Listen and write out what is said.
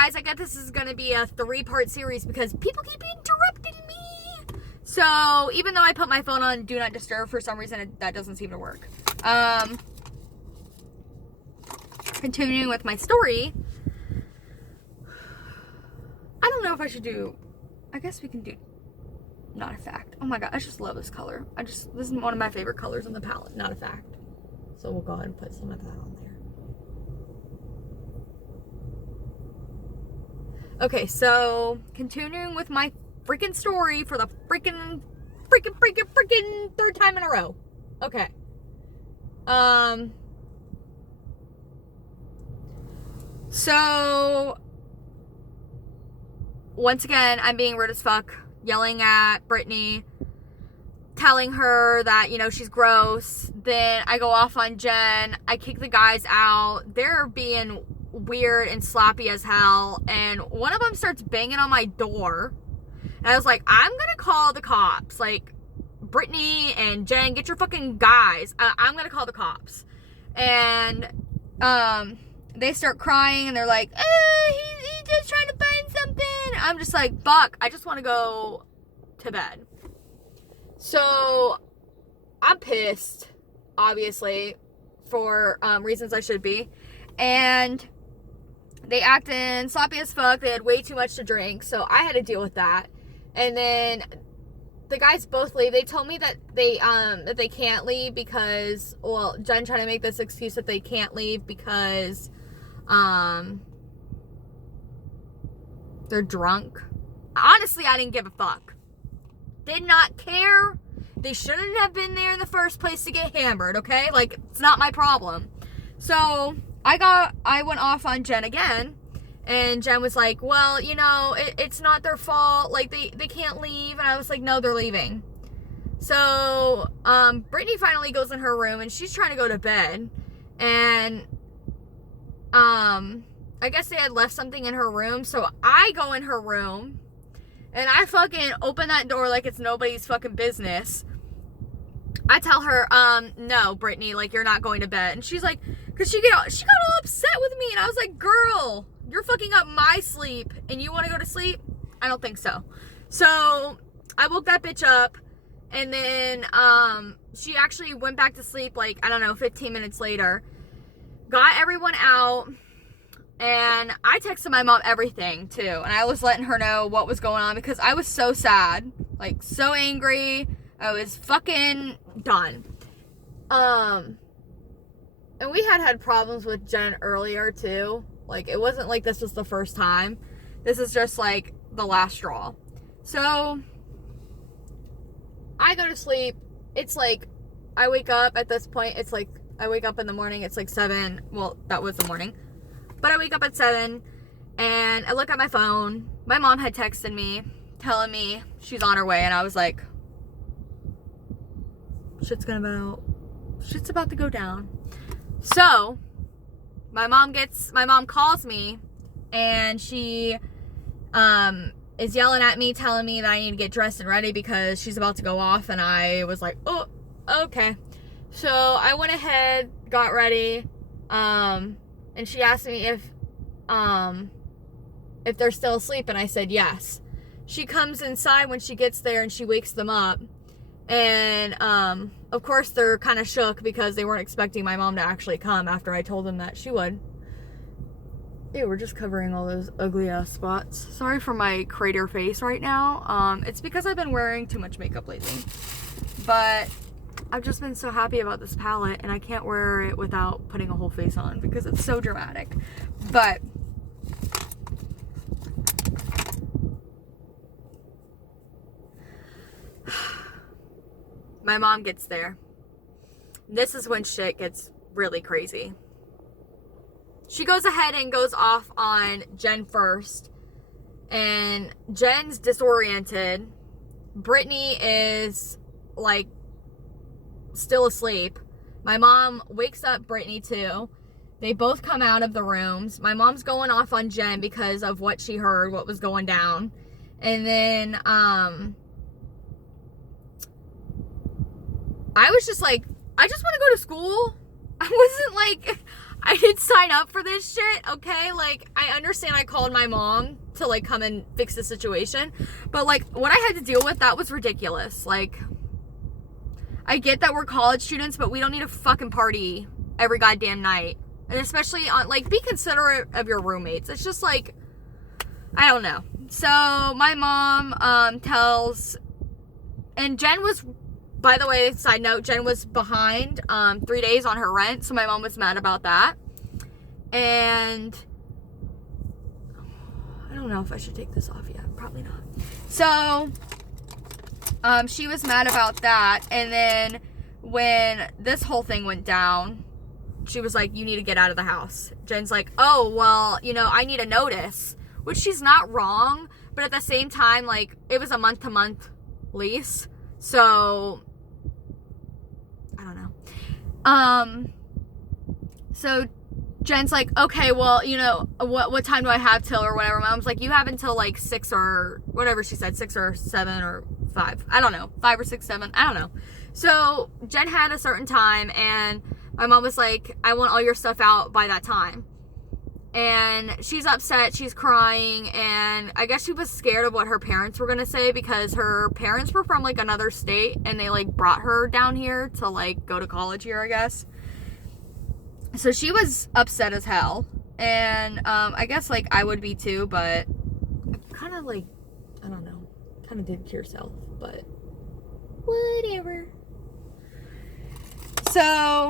guys, I guess this is going to be a 3-part series because people keep interrupting me. So, even though I put my phone on Do Not Disturb, for some reason, that doesn't seem to work. Continuing with my story. I don't know if I should do... I guess we can do... Not a fact. Oh my god, I just love this color. This is one of my favorite colors on the palette. Not a fact. So we'll go ahead and put some of that on there. Okay, so continuing with my freaking story for the freaking 3rd time in a row. Okay. So once again, I'm being rude as fuck, yelling at Brittany, telling her that, you know, she's gross. Then I go off on Jen. I kick the guys out. They're being weird and sloppy as hell. And one of them starts banging on my door. And I was like, I'm gonna call the cops. Like, Brittany and Jen, get your fucking guys. I'm gonna call the cops. And they start crying and they're like, he's just trying to find something. I'm just like, fuck, I just want to go to bed. So I'm pissed, obviously, for reasons I should be. And they acting sloppy as fuck. They had way too much to drink, so I had to deal with that. And then the guys both leave. They told me that they can't leave because, well, Jen trying to make this excuse that they can't leave because they're drunk. Honestly, I didn't give a fuck. Did not care. They shouldn't have been there in the first place to get hammered, okay? Like, it's not my problem. So I went off on Jen again, and Jen was like, well, you know, it's not their fault. Like, they can't leave. And I was like, no, they're leaving. So Brittany finally goes in her room, and she's trying to go to bed. And I guess they had left something in her room. So I go in her room, and I fucking open that door like it's nobody's fucking business. I tell her, no, Brittany, like, you're not going to bed. And she's like, because she got all upset with me. And I was like, girl, you're fucking up my sleep. And you want to go to sleep? I don't think so. So I woke that bitch up. And then she actually went back to sleep, like, I don't know, 15 minutes later. Got everyone out. And I texted my mom everything, too. And I was letting her know what was going on because I was so sad. Like, so angry. I was fucking done. And we had problems with Jen earlier, too. Like, it wasn't like this was the first time. This is just, like, the last straw. So, I go to sleep. It's like, I wake up at this point. It's like, I wake up in the morning. It's like 7. Well, that was the morning. But I wake up at 7, and I look at my phone. My mom had texted me, telling me she's on her way, and I was like, shit's about to go down. So, my mom calls me, and she is yelling at me, telling me that I need to get dressed and ready because she's about to go off, and I was like, oh, okay. So, I went ahead, got ready, and she asked me if they're still asleep, and I said yes. She comes inside when she gets there, and she wakes them up. And, of course, they're kind of shook because they weren't expecting my mom to actually come after I told them that she would. Ew, we're just covering all those ugly-ass spots. Sorry for my crater face right now. It's because I've been wearing too much makeup lately. But I've just been so happy about this palette, and I can't wear it without putting a whole face on because it's so dramatic. But my mom gets there. This is when shit gets really crazy. She goes ahead and goes off on Jen first. And Jen's disoriented. Brittany is, like, still asleep. My mom wakes up Brittany too. They both come out of the rooms. My mom's going off on Jen because of what she heard, what was going down. And then, I was just like, I just want to go to school. I I didn't sign up for this shit, okay? Like, I understand I called my mom to, like, come and fix the situation. But, like, what I had to deal with, that was ridiculous. Like, I get that we're college students, but we don't need to fucking party every goddamn night. And especially on, like, be considerate of your roommates. It's just, like, I don't know. So, my mom tells... And Jen was... By the way, side note, Jen was behind 3 days on her rent, so my mom was mad about that. And I don't know if I should take this off yet. Probably not. So she was mad about that. And then when this whole thing went down, she was like, you need to get out of the house. Jen's like, oh, well, you know, I need a notice. Which she's not wrong. But at the same time, like, it was a month-to-month lease. So... I don't know. So Jen's like, okay, well, you know, what time do I have till or whatever? My mom's like, you have until like 6 or whatever she said, 6 or 7 or 5. I don't know. 5 or 6, 7. I don't know. So Jen had a certain time and my mom was like, I want all your stuff out by that time. And she's upset, she's crying, and I guess she was scared of what her parents were gonna say because her parents were from, like, another state, and they, like, brought her down here to, like, go to college here, I guess. So she was upset as hell, and, I guess, like, I would be too, but kind of, like, I don't know, kind of did to yourself, but whatever. So...